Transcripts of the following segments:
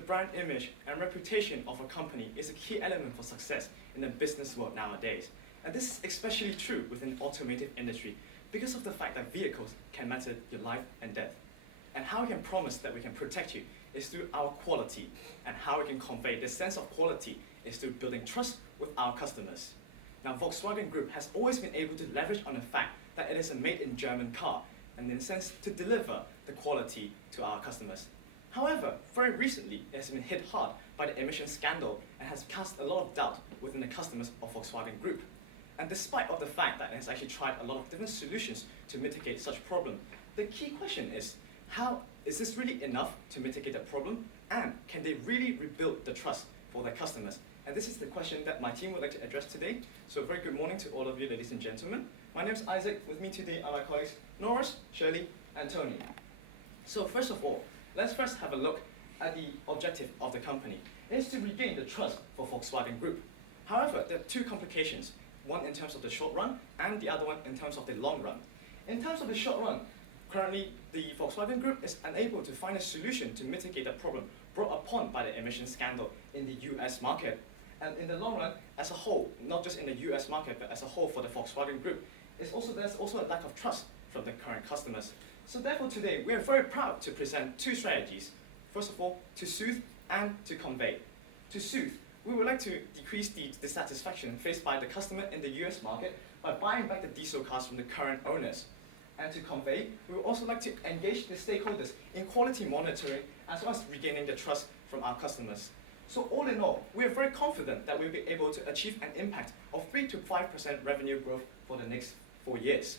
brand image and reputation of a company is a key element for success in the business world nowadays. And this is especially true within the automotive industry because of the fact that vehicles can matter your life and death. And how we can promise that we can protect you is through our quality, and how we can convey this sense of quality is through building trust with our customers. Now, Volkswagen Group has always been able to leverage on the fact that it is a made-in-German car, and in a sense, to deliver the quality to our customers. However, very recently, it has been hit hard by the emission scandal and has cast a lot of doubt within the customers of Volkswagen Group. And despite of the fact that it has actually tried a lot of different solutions to mitigate such problem, the key question is, how is this really enough to mitigate the problem, and can they really rebuild the trust for their customers? And this is the question that my team would like to address today. So very good morning to all of you, ladies and gentlemen. My name is Isaac. With me today are my colleagues Norris, Shirley, and Tony. So first of all, let's first have a look at the objective of the company. It is to regain the trust for Volkswagen Group. However, there are two complications, one in terms of the short run and the other one in terms of the long run. In terms of the short run, currently the Volkswagen Group is unable to find a solution to mitigate the problem brought upon by the emission scandal in the US market. And in the long run, as a whole, not just in the US market, but as a whole for the Volkswagen Group, there's also a lack of trust from the current customers. So therefore today, we are very proud to present two strategies. First of all, to soothe and to convey. To soothe, we would like to decrease the dissatisfaction faced by the customer in the US market by buying back the diesel cars from the current owners. And to convey, we would also like to engage the stakeholders in quality monitoring as well as regaining the trust from our customers. So all in all, we are very confident that we'll be able to achieve an impact of 3 to 5% revenue growth for the next 4 years.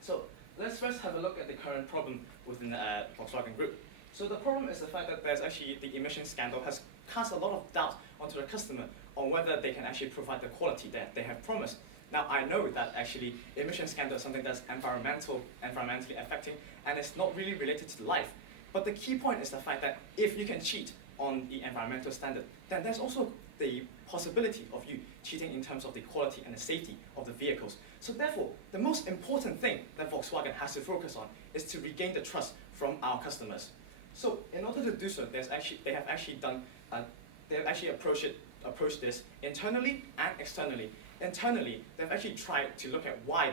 So let's first have a look at the current problem within the Volkswagen Group. So the problem is the fact that there's actually the emission scandal has cast a lot of doubt onto the customer on whether they can actually provide the quality that they have promised. Now, I know that actually emission scandal is something that's environmentally affecting, and it's not really related to life. But the key point is the fact that if you can cheat on the environmental standard, then there's also the possibility of you cheating in terms of the quality and the safety of the vehicles. So therefore, the most important thing that Volkswagen has to focus on is to regain the trust from our customers. So in order to do so, they have actually approached this internally and externally. Internally, they've actually tried to look at why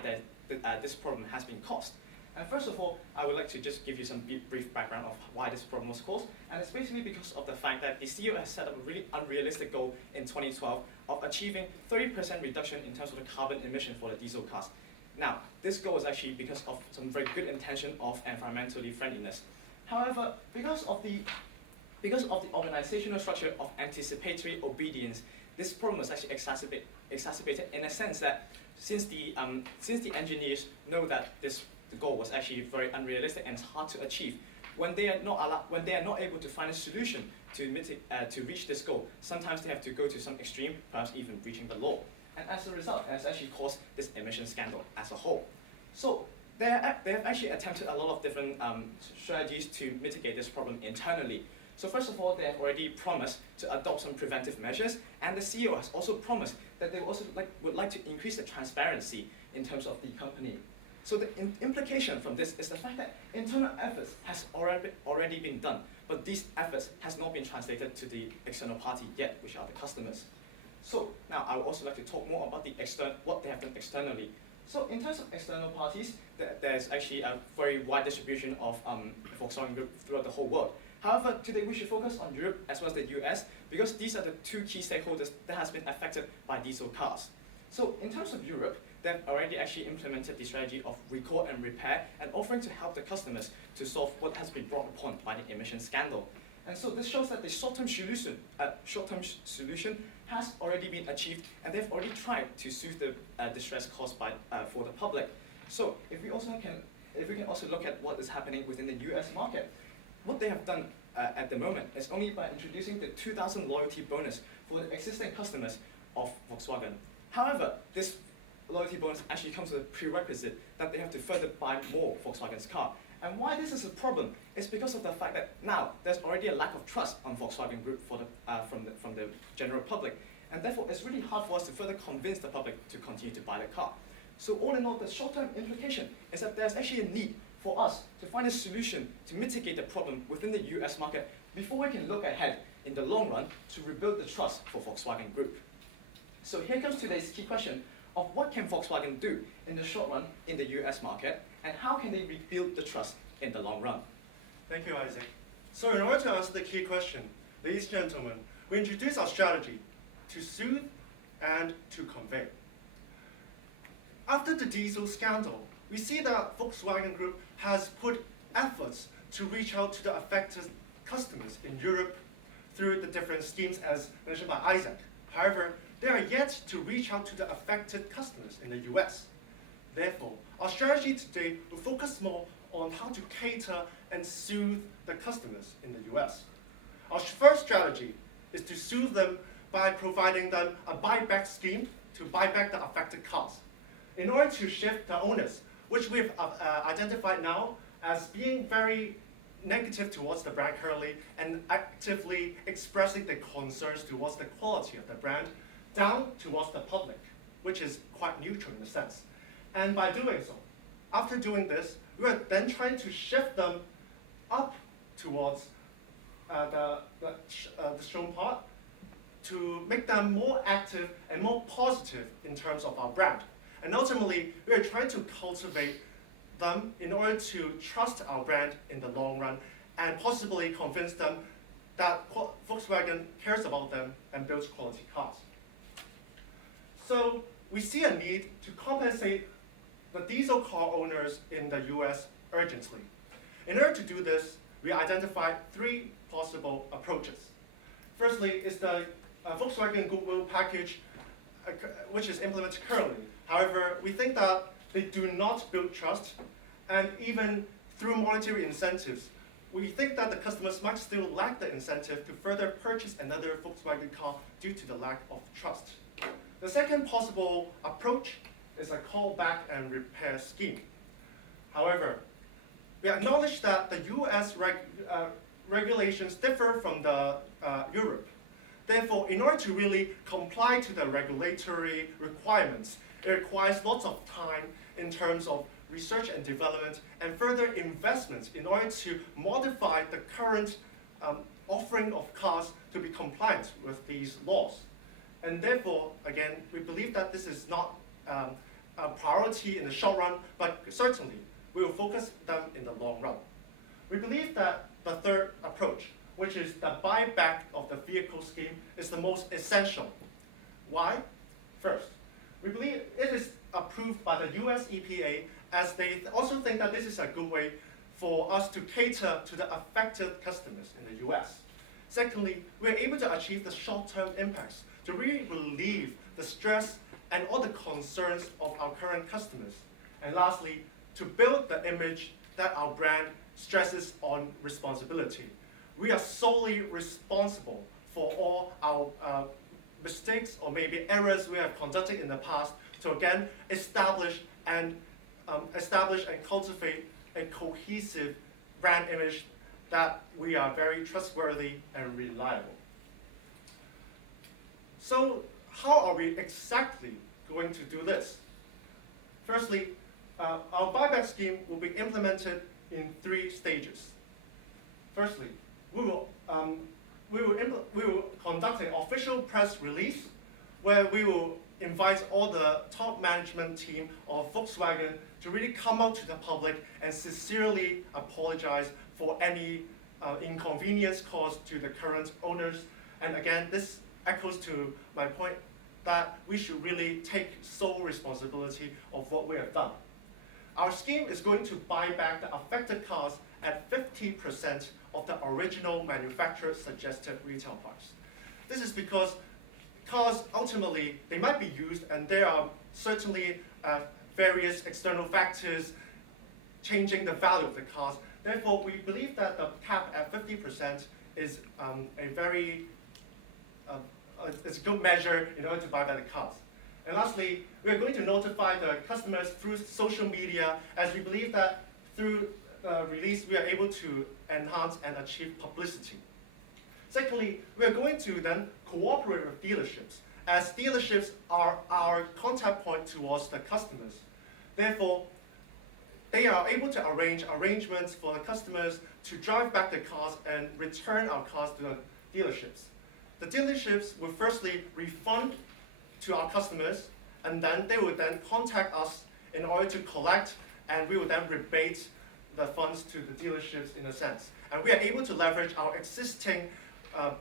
this problem has been caused. And first of all, I would like to just give you some brief background of why this problem was caused. And it's basically because of the fact that the CEO has set up a really unrealistic goal in 2012 of achieving 30% reduction in terms of the carbon emission for the diesel cars. Now, this goal is actually because of some very good intention of environmentally friendliness. However, because of the organizational structure of anticipatory obedience, this problem was actually exacerbated in a sense that since the engineers know that the goal was actually very unrealistic and it's hard to achieve, when they are not able to find a solution to reach this goal, sometimes they have to go to some extreme, perhaps even breaching the law. And as a result, it has actually caused this emission scandal as a whole. So they have actually attempted a lot of different strategies to mitigate this problem internally. So first of all, they have already promised to adopt some preventive measures, and the CEO has also promised that they would like to increase the transparency in terms of the company. So the implication from this is the fact that internal efforts has already been done, but these efforts has not been translated to the external party yet, which are the customers. So now I would also like to talk more about what they have done externally. So in terms of external parties, there's actually a very wide distribution of Volkswagen Group throughout the whole world. However, today we should focus on Europe as well as the US because these are the two key stakeholders that has been affected by diesel cars. So in terms of Europe, they've already actually implemented the strategy of recall and repair and offering to help the customers to solve what has been brought upon by the emission scandal. And so this shows that the short-term solution has already been achieved, and they've already tried to soothe the distress caused for the public. So if we can also look at what is happening within the US market, what they have done at the moment is only by introducing the 2,000 loyalty bonus for the existing customers of Volkswagen. However, this loyalty bonus actually comes with a prerequisite that they have to further buy more Volkswagen's car. And why this is a problem is because of the fact that now there's already a lack of trust on Volkswagen Group from the general public. And therefore, it's really hard for us to further convince the public to continue to buy the car. So all in all, the short-term implication is that there's actually a need for us to find a solution to mitigate the problem within the US market before we can look ahead in the long run to rebuild the trust for Volkswagen Group. So here comes today's key question of what can Volkswagen do in the short run in the US market, and how can they rebuild the trust in the long run? Thank you, Isaac. So in order to answer the key question, ladies and gentlemen, we introduce our strategy to soothe and to convey. After the diesel scandal, we see that Volkswagen Group has put efforts to reach out to the affected customers in Europe through the different schemes as mentioned by Isaac. However, they are yet to reach out to the affected customers in the US. Therefore, our strategy today will focus more on how to cater and soothe the customers in the US. Our first strategy is to soothe them by providing them a buyback scheme to buy back the affected cars in order to shift the owners, which we've identified now as being very negative towards the brand currently and actively expressing the concerns towards the quality of the brand, down towards the public, which is quite neutral in a sense. And by doing so, after doing this, we are then trying to shift them up towards the shown part to make them more active and more positive in terms of our brand. And ultimately, we are trying to cultivate them in order to trust our brand in the long run and possibly convince them that Volkswagen cares about them and builds quality cars. So we see a need to compensate the diesel car owners in the US urgently. In order to do this, we identified three possible approaches. Firstly is the Volkswagen Goodwill package, which is implemented currently. However, we think that they do not build trust, and even through monetary incentives, we think that the customers might still lack the incentive to further purchase another Volkswagen car due to the lack of trust. The second possible approach is a callback and repair scheme. However, we acknowledge that the US regulations differ from the Europe. Therefore, in order to really comply to the regulatory requirements, it requires lots of time in terms of research and development and further investments in order to modify the current offering of cars to be compliant with these laws. And therefore, again, we believe that this is not a priority in the short run, but certainly we will focus them in the long run. We believe that the third approach, which is the buyback of the vehicle scheme, is the most essential. Why? First, we believe it is approved by the US EPA, as they also think that this is a good way for us to cater to the affected customers in the US. Secondly, we are able to achieve the short-term impacts to really relieve the stress and all the concerns of our current customers. And lastly, to build the image that our brand stresses on responsibility. We are solely responsible for all our mistakes or maybe errors we have conducted in the past to again establish and cultivate a cohesive brand image that we are very trustworthy and reliable. So how are we exactly going to do this? Firstly, our buyback scheme will be implemented in 3 stages. Firstly, we will conduct an official press release where we will invite all the top management team of Volkswagen to really come out to the public and sincerely apologize for any inconvenience caused to the current owners. And again, this echoes to my point that we should really take sole responsibility of what we have done. Our scheme is going to buy back the affected cars at 50% of the original manufacturer's suggested retail price. This is because cars ultimately, they might be used and there are certainly various external factors changing the value of the cars. Therefore, we believe that the cap at 50% is a very it's a good measure in order to buy back the cars. And lastly, we are going to notify the customers through social media, as we believe that through the release we are able to enhance and achieve publicity. Secondly, we are going to then cooperate with dealerships, as dealerships are our contact point towards the customers. Therefore, they are able to arrange arrangements for the customers to drive back the cars and return our cars to the dealerships. The dealerships will firstly refund to our customers, and then they will then contact us in order to collect, and we will then rebate the funds to the dealerships in a sense. And we are able to leverage our existing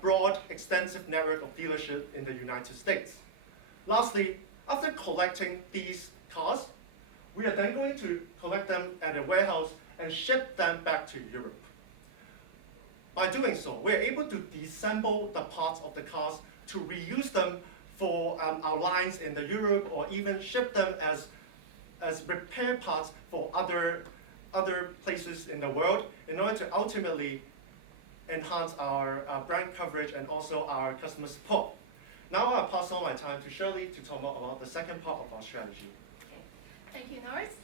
broad, extensive network of dealerships in the United States. Lastly, after collecting these cars, we are then going to collect them at a warehouse and ship them back to Europe. By doing so, we are able to disassemble the parts of the cars to reuse them for our lines in the Europe, or even ship them as repair parts for other places in the world in order to ultimately enhance our brand coverage and also our customer support. Now I'll pass on my time to Shirley to talk more about the second part of our strategy. Okay. Thank you, Norris.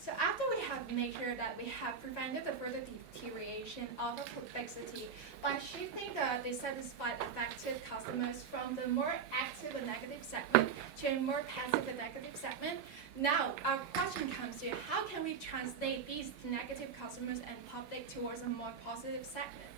So after we have made sure that we have prevented the further deterioration of the publicity by shifting the dissatisfied affected customers from the more active and negative segment to a more passive and negative segment, now our question comes to how can we translate these negative customers and public towards a more positive segment?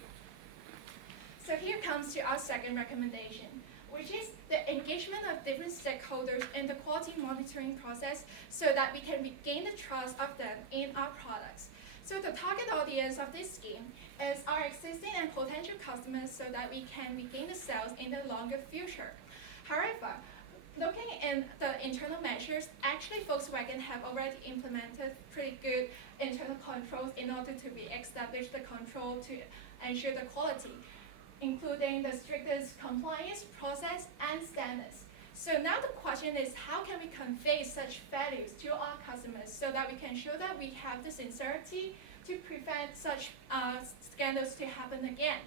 So here comes to our second recommendation, which is the engagement of different stakeholders in the quality monitoring process so that we can regain the trust of them in our products. So the target audience of this scheme is our existing and potential customers so that we can regain the sales in the longer future. However, looking in the internal measures, actually Volkswagen have already implemented pretty good internal controls in order to re-establish the control to ensure the quality, including the strictest compliance process and standards. So now the question is, how can we convey such values to our customers so that we can show that we have the sincerity to prevent such scandals to happen again?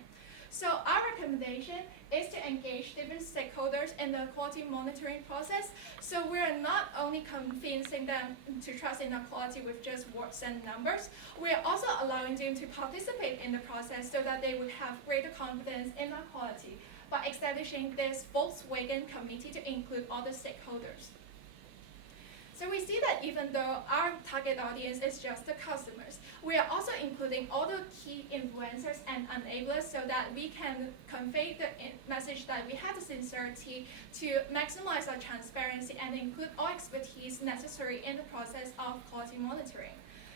So our recommendation is to engage different stakeholders in the quality monitoring process. So we're not only convincing them to trust in our quality with just words and numbers, we're also allowing them to participate in the process so that they would have greater confidence in our quality by establishing this Volkswagen committee to include all the stakeholders. So we see that even though our target audience is just the customers, we are also including all the key influencers and enablers so that we can convey the message that we have the sincerity to maximize our transparency and include all expertise necessary in the process of quality monitoring.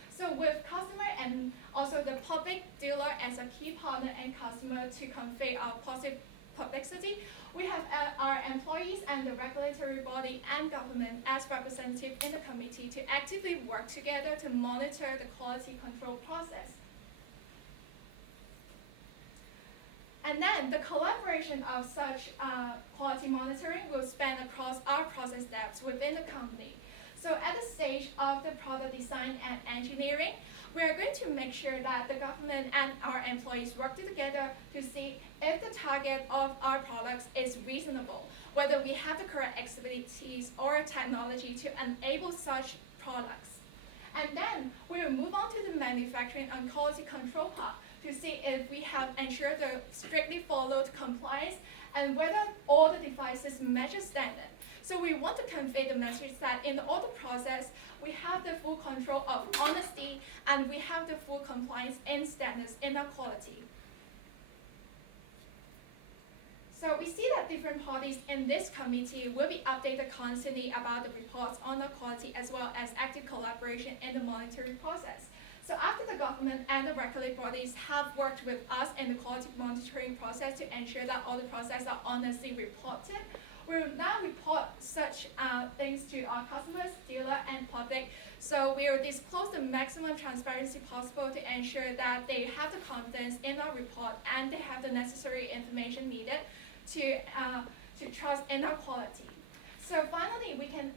So with customer and also the public dealer as a key partner and customer to convey our positive publicity, we have our employees and the regulatory body and government as representatives in the committee to actively work together to monitor the quality control process. And then the collaboration of such quality monitoring will span across our process steps within the company. So at the stage of the product design and engineering, we are going to make sure that the government and our employees work together to see if the target of our products is reasonable, whether we have the correct expertise or technology to enable such products. And then we will move on to the manufacturing and quality control part to see if we have ensured the strictly followed compliance and whether all the devices measure standard. So we want to convey the message that in the audit process, we have the full control of honesty and we have the full compliance in standards in our quality. So we see that different parties in this committee will be updated constantly about the reports on the quality as well as active collaboration in the monitoring process. So after the government and the regulatory bodies have worked with us in the quality monitoring process to ensure that all the processes are honestly reported, we will now report such things to our customers, dealer, and public. So we will disclose the maximum transparency possible to ensure that they have the confidence in our report and they have the necessary information needed to trust in our quality. So finally, we can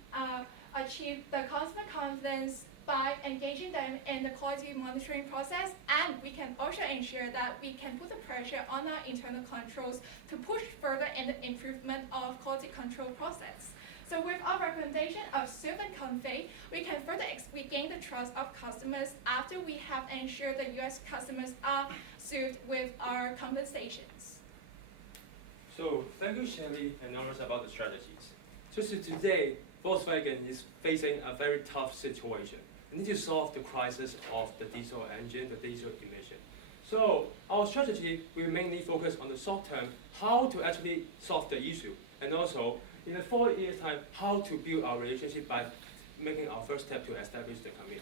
achieve the customer confidence by engaging them in the quality monitoring process, and we can also ensure that we can put the pressure on our internal controls to push further in the improvement of quality control process. So with our recommendation of serve and convey, we can further regain the trust of customers after we have ensured the US customers are served with our compensations. So thank you, Shelley and Norris, about the strategies. Just today, Volkswagen is facing a very tough situation. we need to solve the crisis of the diesel engine, the diesel emission. So our strategy will mainly focus on the short term, how to actually solve the issue, and also in a 4 years time, how to build our relationship by making our first step to establish the committee.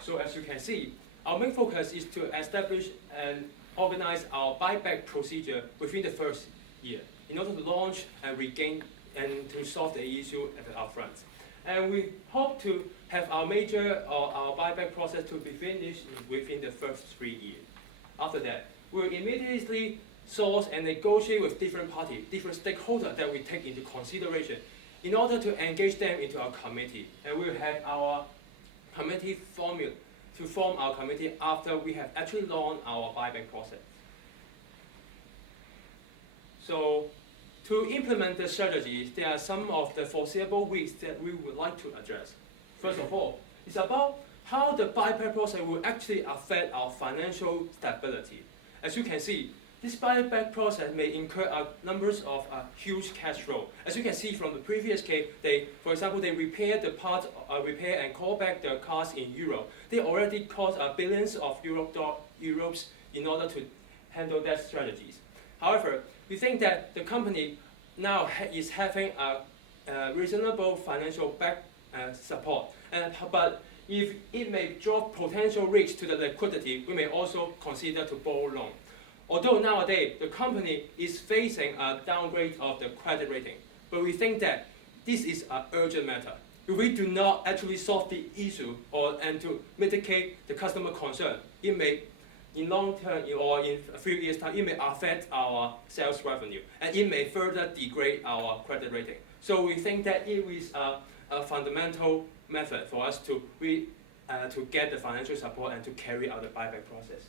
So as you can see, our main focus is to establish and organize our buyback procedure within the first year in order to launch and regain and to solve the issue at the upfront. And we hope to have our major or our buyback process to be finished within the first 3 years. After that, we'll immediately source and negotiate with different parties, different stakeholders that we take into consideration in order to engage them into our committee. And we'll have our committee formula to form our committee after we have actually launched our buyback process. So to implement the strategies, there are some of the foreseeable risks that we would like to address. First of all, it's about how the buyback process will actually affect our financial stability. As you can see, this buyback process may incur numbers of huge cash flow. As you can see from the previous case, for example, they repair the parts, repair and call back the cars in Europe. They already cost billions of euros in order to handle that strategies. However, we think that the company now is having a reasonable financial support, but if it may draw potential risks to the liquidity, we may also consider to borrow loan. Although nowadays the company is facing a downgrade of the credit rating, but we think that this is an urgent matter. If we do not actually solve the issue and to mitigate the customer concern, it may, in long term or in a few years' time, it may affect our sales revenue, and it may further degrade our credit rating. So we think that it is a fundamental method for us to get the financial support and to carry out the buyback process.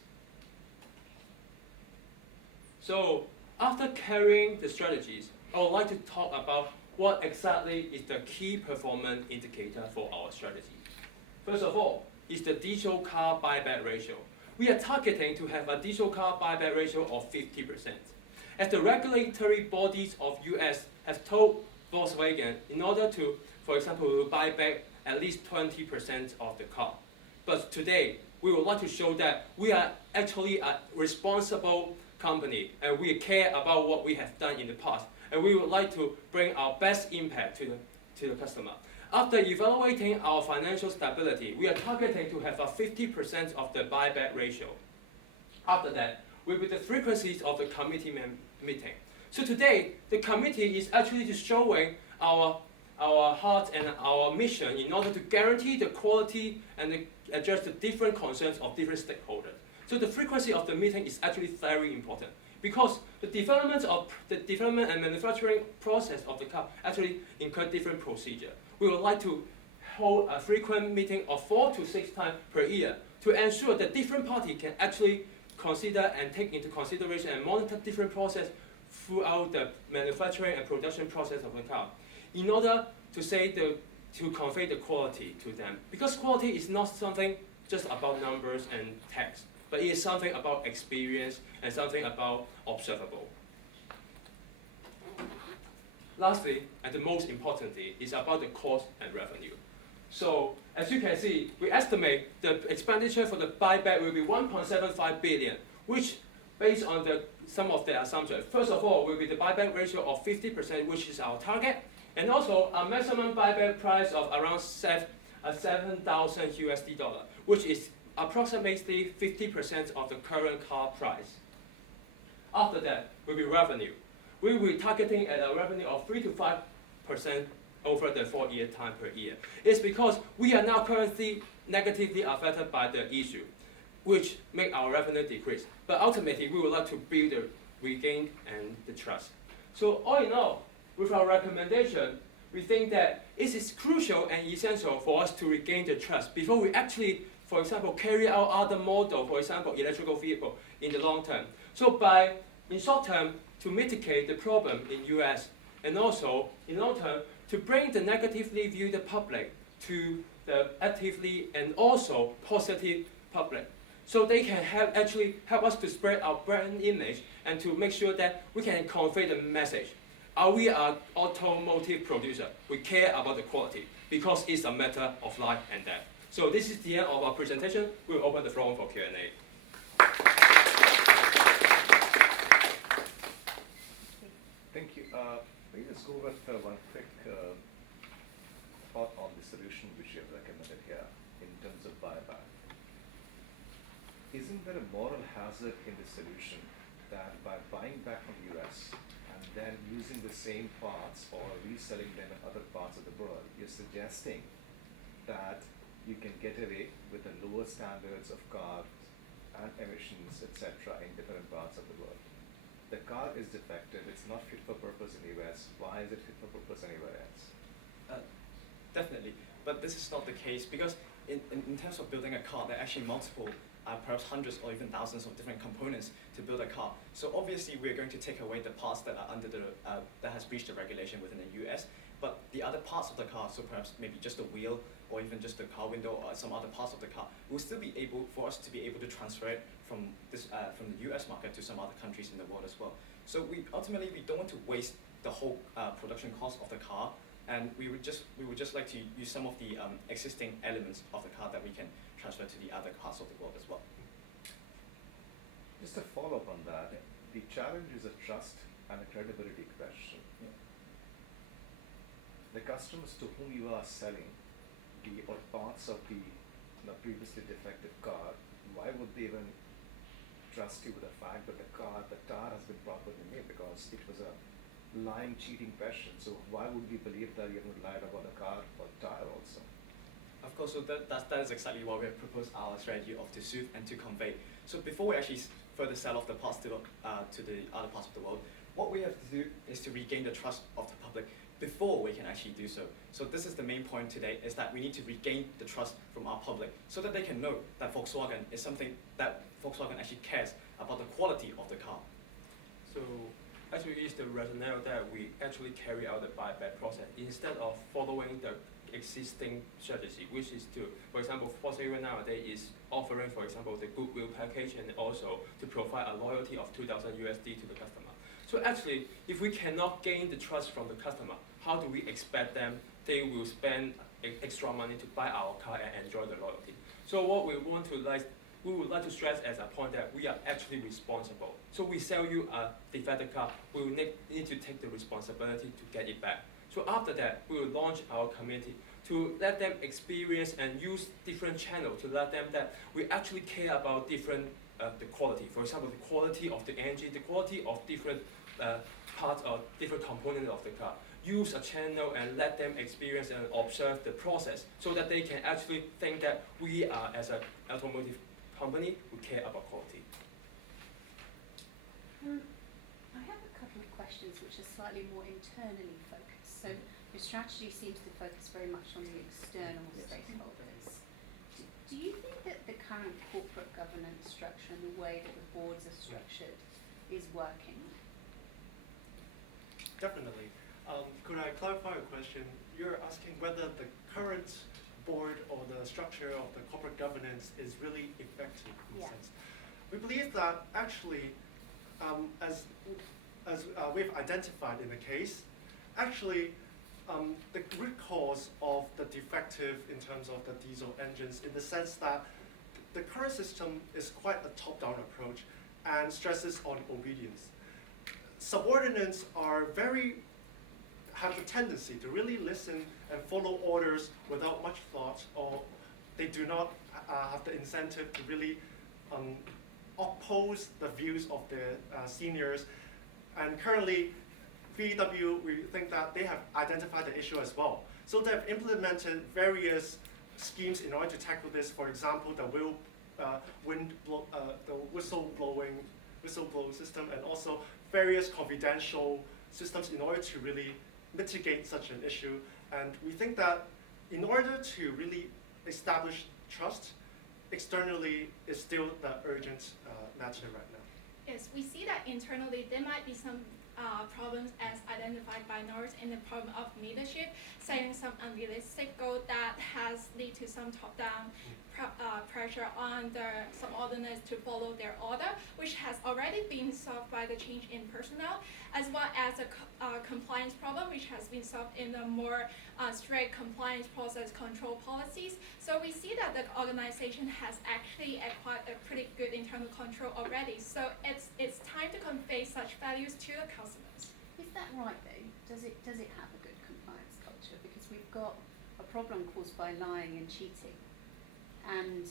So after carrying the strategies, I would like to talk about what exactly is the key performance indicator for our strategy. First of all, is the diesel car buyback ratio. We are targeting to have a diesel car buyback ratio of 50%. As the regulatory bodies of US have told Volkswagen in order to, for example, buy back at least 20% of the car. But today, we would like to show that we are actually a responsible company and we care about what we have done in the past. And we would like to bring our best impact to the customer. After evaluating our financial stability, we are targeting to have a 50% of the buyback ratio. After that, will be the frequencies of the committee meeting. So today, the committee is actually just showing our heart and our mission in order to guarantee the quality and address the different concerns of different stakeholders. So the frequency of the meeting is actually very important because the development and manufacturing process of the car actually incur different procedure. We would like to hold a frequent meeting of 4 to 6 times per year to ensure that different parties can actually consider and take into consideration and monitor different process throughout the manufacturing and production process of the car in order to convey the quality to them. Because quality is not something just about numbers and text, but it is something about experience and something about observable. Lastly, and the most importantly, is about the cost and revenue. So, as you can see, we estimate the expenditure for the buyback will be 1.75 billion, which, based on some of the assumptions, first of all, will be the buyback ratio of 50%, which is our target, and also a maximum buyback price of around 7,000 USD dollar, which is approximately 50% of the current car price. After that will be revenue. We will be targeting at a revenue of 3 to 5% over the 4 year time per year. It's because we are now currently negatively affected by the issue, which make our revenue decrease. But ultimately, we would like to build the regain and the trust. So all in all, with our recommendation, we think that it is crucial and essential for us to regain the trust before we actually, for example, carry out other model, for example, electrical vehicle in the long term. So in short term, to mitigate the problem in US, and also in long term, to bring the negatively viewed public to the actively and also positive public. So they can actually help us to spread our brand image and to make sure that we can convey the message. Are we an automotive producer? We care about the quality because it's a matter of life and death. So this is the end of our presentation. We'll open the floor for Q&A. Thank you. Maybe let's go with one quick thought on the solution which you have recommended here in terms of buyback. Isn't there a moral hazard in the solution that by buying back from US and then using the same parts or reselling them in other parts of the world, you're suggesting that you can get away with the lower standards of cars and emissions, etc., in different parts of the world? The car is defective, it's not fit for purpose in the US, why is it fit for purpose anywhere else? Definitely, but this is not the case because in terms of building a car, there are actually multiple, perhaps hundreds or even thousands of different components to build a car. So obviously we're going to take away the parts that are under the, that has breached the regulation within the US, but the other parts of the car, so perhaps maybe just the wheel or even just the car window or some other parts of the car, will still be able for us to be able to transfer it from from the US market to some other countries in the world as well. So we don't want to waste the whole production cost of the car, and we would just like to use some of the existing elements of the car that we can transfer to the other parts of the world as well. Just to follow up on that, the challenge is a trust and a credibility question. Yeah. The customers to whom you are selling the or parts of the previously defective car, why would they even trust you with the fact that the tire has been properly made, because it was a lying, cheating question. So why would we believe that you haven't lied about the car or tire also? Of course, so that is exactly what we have proposed our strategy of to soothe and to convey. So before we actually further sell off the parts to the other parts of the world, what we have to do is to regain the trust of the public before we can actually do so. So this is the main point today, is that we need to regain the trust from our public so that they can know that Volkswagen is something that Volkswagen actually cares about the quality of the car. So actually it's the rationale that we actually carry out the buyback process instead of following the existing strategy, which is to, for example, Volkswagen nowadays is offering, for example, the goodwill package and also to provide a loyalty of 2,000 USD to the customer. So actually, if we cannot gain the trust from the customer, how do we expect them they will spend extra money to buy our car and enjoy the loyalty? So what we would like to stress as a point that we are actually responsible. So we sell you a defective car, we will need to take the responsibility to get it back. So after that, we will launch our community to let them experience and use different channels to let them that we actually care about different the quality. For example, the quality of the engine, the quality of different parts or different components of the car. Use a channel and let them experience and observe the process so that they can actually think that we are, as an automotive company, we care about quality. I have a couple of questions which are slightly more internally focused. So your strategy seems to focus very much on the external stakeholders. Do you think that the current corporate governance structure and the way that the boards are structured is working? Definitely. Could I clarify a question? You're asking whether the current board or the structure of the corporate governance is really effective in a sense. We believe that actually, as we've identified in the case, actually the root cause of the defective in terms of the diesel engines, in the sense that the current system is quite a top-down approach and stresses on obedience. Subordinates have the tendency to really listen and follow orders without much thought, or they do not have the incentive to really oppose the views of their seniors. And currently, VW, we think that they have identified the issue as well. So they've implemented various schemes in order to tackle this. For example, the whistleblower system, and also various confidential systems in order to really mitigate such an issue. And we think that in order to really establish trust, externally is still the urgent matter right now. Yes, we see that internally there might be some problems as identified by Norris in the problem of leadership, setting some unrealistic goal that has led to some top-down pressure on the subordinates to follow their order, which has already been solved by the change in personnel, as well as a compliance problem, which has been solved in the more strict compliance process control policies. So we see that the organization has actually acquired a pretty good internal control already. So it's time to convey such values to the customers. Is that right though? Does it have a good compliance culture? Because we've got a problem caused by lying and cheating. And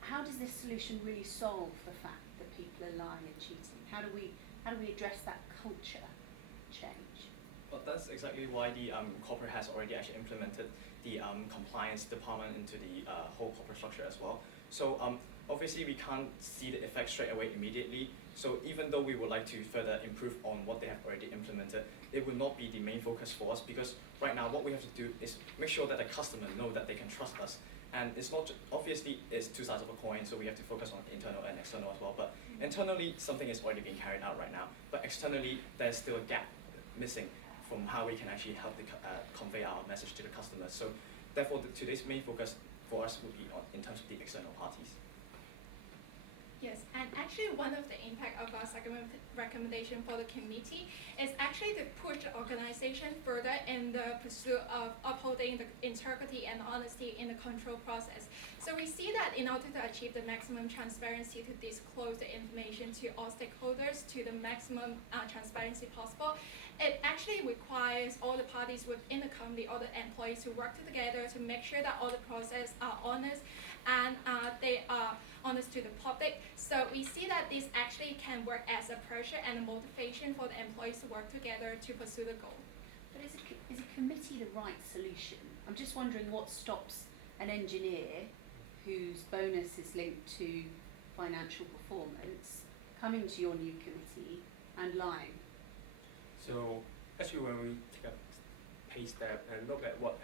how does this solution really solve the fact that people are lying and cheating? How do we address that culture change? Well, that's exactly why the corporate has already actually implemented the compliance department into the whole corporate structure as well. So obviously we can't see the effect straight away immediately. So even though we would like to further improve on what they have already implemented, it will not be the main focus for us, because right now what we have to do is make sure that the customer know that they can trust us. And it's not obviously it's two sides of a coin, so we have to focus on internal and external as well. But internally, something is already being carried out right now. But externally, there's still a gap missing from how we can actually help convey our message to the customers. So therefore, today's main focus for us would be on in terms of the external parties. Yes, and actually one of the impact of our second recommendation for the committee is actually to push the organization further in the pursuit of upholding the integrity and honesty in the control process. So we see that in order to achieve the maximum transparency to disclose the information to all stakeholders to the maximum transparency possible, it actually requires all the parties within the company, all the employees to work together to make sure that all the processes are honest and they are honest to the public. So we see that this actually can work as a pressure and a motivation for the employees to work together to pursue the goal. But is a committee the right solution? I'm just wondering what stops an engineer whose bonus is linked to financial performance coming to your new committee and lying? So actually, when we take a pace step and look at what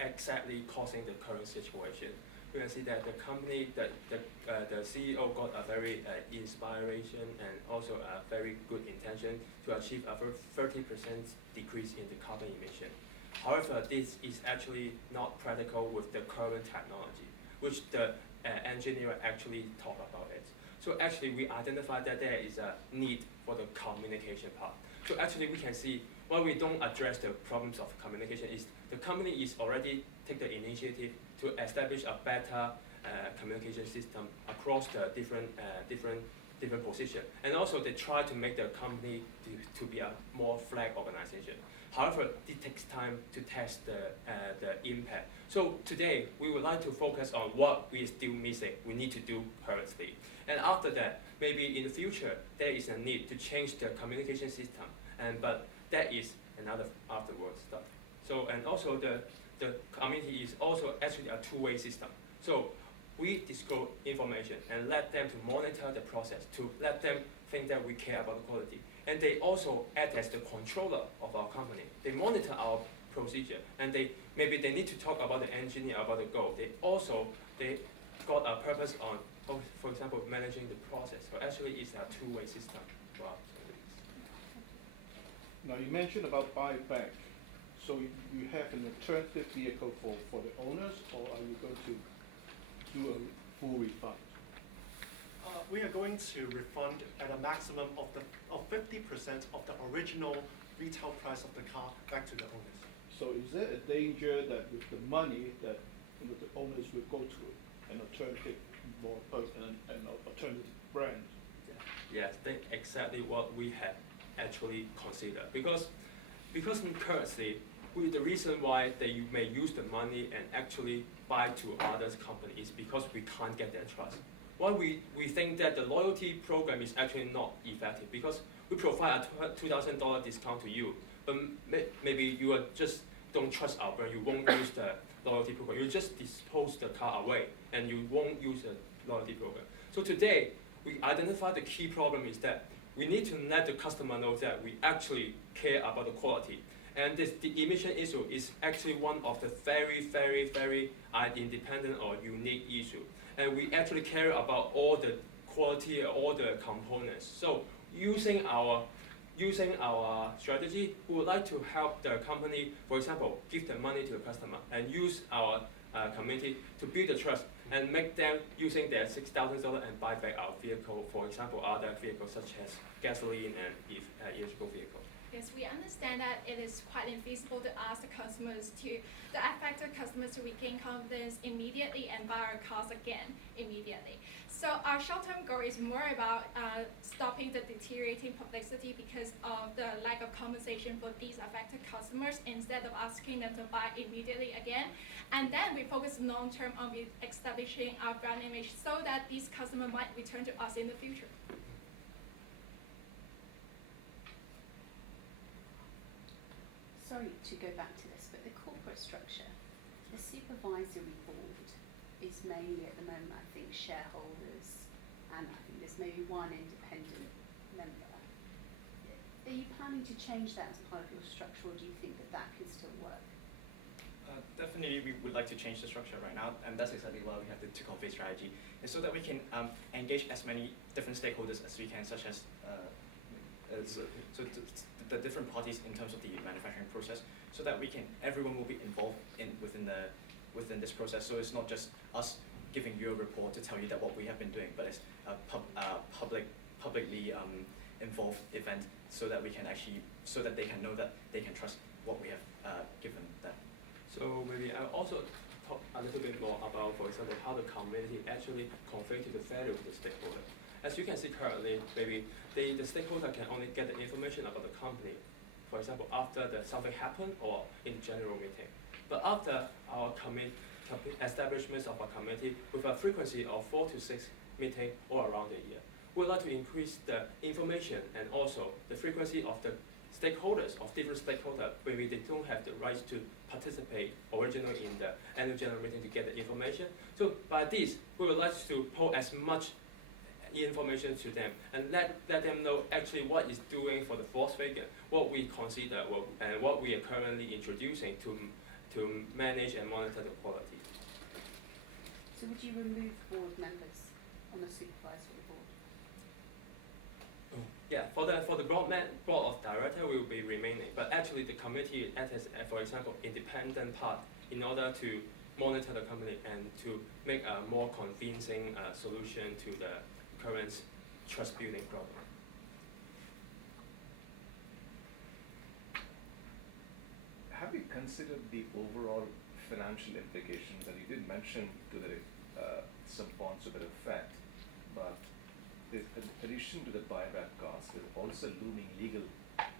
exactly causing the current situation, we can see that the company, the CEO got a very inspiration and also a very good intention to achieve a 30% decrease in the carbon emission. However, this is actually not practical with the current technology, which the engineer actually talk about it. So actually, we identified that there is a need for the communication part. So actually, we can see why we don't address the problems of communication is the company is already take the initiative to establish a better communication system across the different positions. And also they try to make the company to be a more flat organization. However, it takes time to test the impact. So today, we would like to focus on what we are still missing, we need to do currently. And after that, maybe in the future, there is a need to change the communication system. But that is another afterwards stuff. So, and also the community is also actually a two-way system. So we disclose information and let them to monitor the process, to let them think that we care about the quality. And they also act as the controller of our company. They monitor our procedure, and maybe they need to talk about the engineer, about the goal. They got a purpose on, for example, managing the process. So actually it's a two-way system. Wow. Now you mentioned about buyback. So you have an alternative vehicle for the owners, or are you going to do a full refund? We are going to refund at a maximum of 50% of the original retail price of the car back to the owners. So is there a danger that with the money that the owners will go to an alternative an alternative brand? Yes, that's exactly what we have actually considered. Because currently, the reason why they may use the money and actually buy to others' company is because we can't get their trust. Why we think that the loyalty program is actually not effective, because we provide a $2,000 discount to you, but maybe you just don't trust our brand, you won't use the loyalty program, you just dispose the car away and you won't use the loyalty program. So today, we identify the key problem is that we need to let the customer know that we actually care about the quality. And the emission issue is actually one of the very, very, very independent or unique issue. And we actually care about all the quality, all the components. So using our strategy, we would like to help the company, for example, give the money to the customer and use our community to build the trust and make them using their $6,000 and buy back our vehicle, for example, other vehicles such as gasoline and electrical vehicles. Yes, we understand that it is quite infeasible to ask the affected customers to regain confidence immediately and buy our cars again immediately. So our short-term goal is more about stopping the deteriorating publicity because of the lack of compensation for these affected customers instead of asking them to buy immediately again. And then we focus long-term on establishing our brand image so that these customers might return to us in the future. Sorry to go back to this, but the corporate structure, the supervisory board is mainly at the moment, I think, shareholders, and I think there's maybe one independent member. Are you planning to change that as part of your structure, or do you think that that can still work? Definitely, we would like to change the structure right now, and that's exactly why we have the two-convey strategy, and so that we can engage as many different stakeholders as we can, such as the different parties in terms of the manufacturing process, so that everyone will be involved within this process. So it's not just us giving you a report to tell you that what we have been doing, but it's a publicly involved event, so that they can know that they can trust what we have given them. So maybe I'll also talk a little bit more about, for example, how the community actually convey to the value to the stakeholder. As you can see currently, maybe the stakeholder can only get the information about the company, for example, after something happened or in general meeting. But after our establishment of our committee with a frequency of 4 to 6 meetings all around the year, we'd like to increase the information and also the frequency of the stakeholders, of different stakeholders, maybe they don't have the right to participate originally in the annual general meeting to get the information. So by this, we would like to put as much information to them and let them know actually what is doing for the Volkswagen, what we consider and what we are currently introducing to manage and monitor the quality. So would you remove board members on the supervisory board? Yeah, for the board of director will be remaining, but actually the committee acts as, for example, independent part in order to monitor the company and to make a more convincing solution to the current trust building problem. Have you considered the overall financial implications that you did mention to some points to that effect, but in addition to the buyback cost, there's also looming legal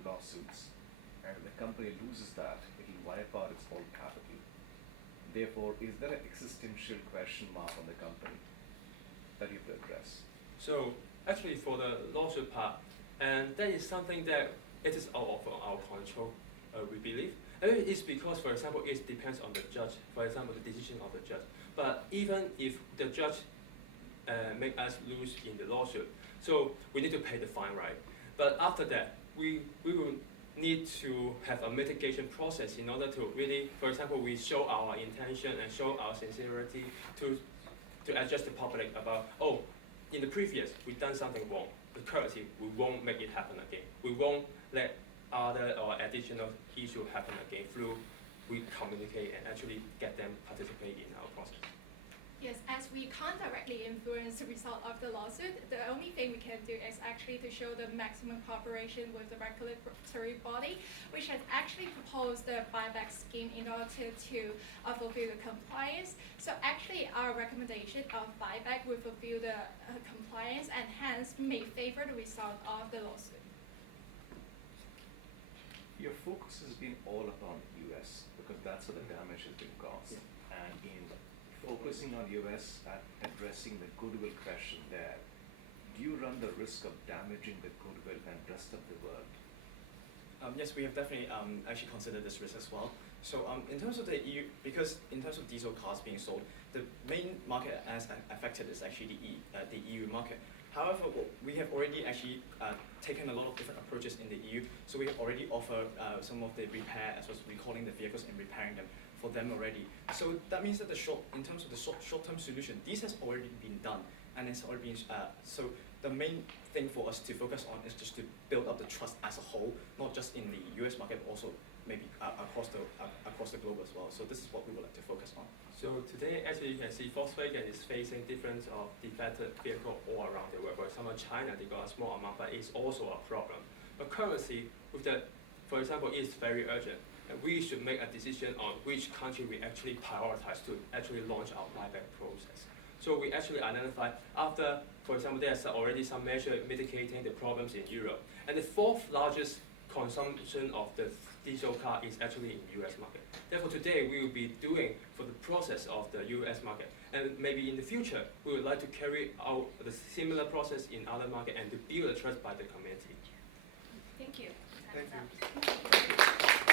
lawsuits, and if the company loses that, it will wipe out its whole capital. Therefore, is there an existential question mark on the company that you have to address? So actually for the lawsuit part, and that is something that it is out of our control, we believe. And it is because, for example, it depends on the judge, for example, the decision of the judge. But even if the judge make us lose in the lawsuit, so we need to pay the fine, right? But after that, we will need to have a mitigation process in order to really, for example, we show our intention and show our sincerity to address the public about, oh, in the previous, we've done something wrong. But currently, we won't make it happen again. We won't let other or additional issue happen again through we communicate and actually get them participate in our process. Yes, as we can't directly influence the result of the lawsuit, the only thing we can do is actually to show the maximum cooperation with the regulatory body, which has actually proposed the buyback scheme in order to fulfill the compliance. So actually our recommendation of buyback will fulfill the compliance and hence may favor the result of the lawsuit. Your focus has been all upon US because that's where the damage has been caused. Yeah. And in focusing on US and addressing the goodwill question there, do you run the risk of damaging the goodwill and rest of the world? Yes, we have definitely actually considered this risk as well. So in terms of the EU, because in terms of diesel cars being sold, the main market as affected is actually the EU market. However, we have already actually taken a lot of different approaches in the EU. So we have already offered some of the repair as well as recalling the vehicles and repairing them for them already. So that means that in terms of the short-term solution, this has already been done, and it's already been. So the main thing for us to focus on is just to build up the trust as a whole, not just in the US market, but also maybe across the globe as well. So this is what we would like to focus on. So today, as you can see, Volkswagen is facing different defected vehicle all around the world. For example, China, they got a small amount, but it's also a problem. But currently, with the, for example, it's very urgent. And we should make a decision on which country we actually prioritize to actually launch our buyback process. So we actually identify after, for example, there's already some measure mitigating the problems in Europe. And the fourth largest consumption of the diesel car is actually in US market. Therefore, today we will be doing for the process of the US market. And maybe in the future, we would like to carry out the similar process in other market and to build a trust by the community. Thank you. Thank Time's up.